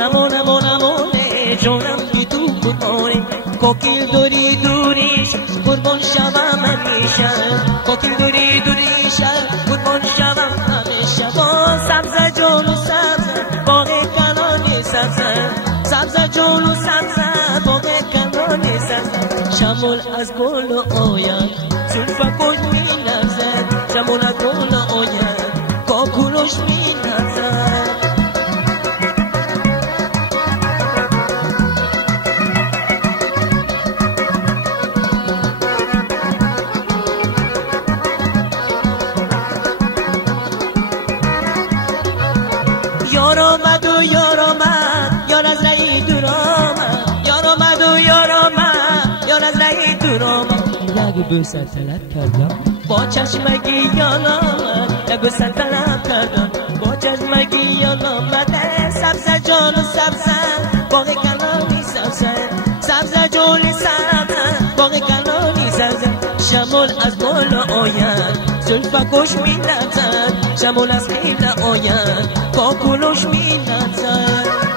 امونه جونم بی تو قربانی کوکیل دوری دوریش قربان شوم همیشه کوکیل دوری دوریش قربان شوم همیشه با سبزه جون و سبزه باغ کنانی سبزه سبزه جون و سبزه باغ کنانی سبزه شمول از گل و آید زلفکش می نبزد شمول از گل و آید کاکولش می نبزد یار آمد و یار آمد یار از رهی دور آمد یار آمد و یار آمد یار از رهی دور آمد لگ بوسه طلب کردم با چشمگی یار آمد لگ بوسه طلب کردم با چشمگی یار آمد سبزه جان و سبزه باغ کنانی سبزه سبزه جان سبزه باغ کنانی سبزه شمال از بالا آید زلفکش می نبزد شمال از قبله آید کاکولش می نبزد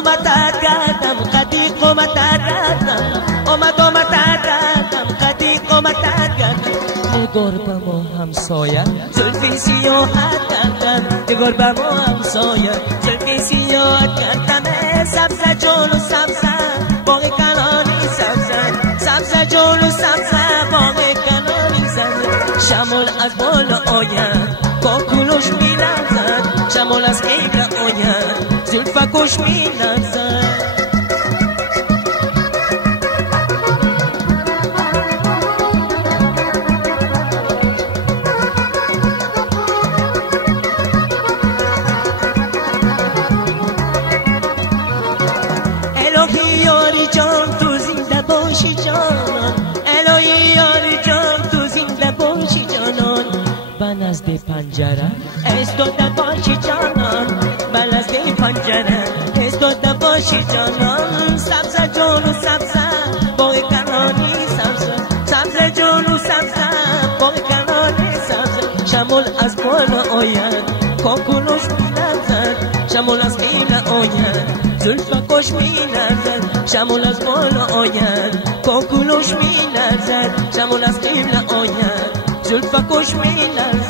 آمد کردم قدی قومت کردم آمد کردم قدی قومت کردم نگار با ما همسایه زلفی سیاحت کردم نگار با ما همسایه زلفی سیاحت کردم سبزه جان و سبزه باغ کنانی سبزه سبزه جان و سبزه باغ کنانی سبزه شمال از بالا آید کاکولش می لرزد شمال از قبله آید زلفکش می لرزد الهی یاری جان تو زنده باشی جانان الهی یاری جان تو زنده باشی جانان به نزد پنجره ایستاده باشی جانان به نزد پنجره ایستاده باشی جانان سبزه جان و سبزه باغ کنانی سبزه سبزه جان و سبزه باغ کنانی سبزه شمال از بالا آید کاکولش می نبزد شمال از قبله آید زلفکش می نبزد شمال از بالا آید کاکولش می نبزد شمال از قبله آید زلفکش می نبزد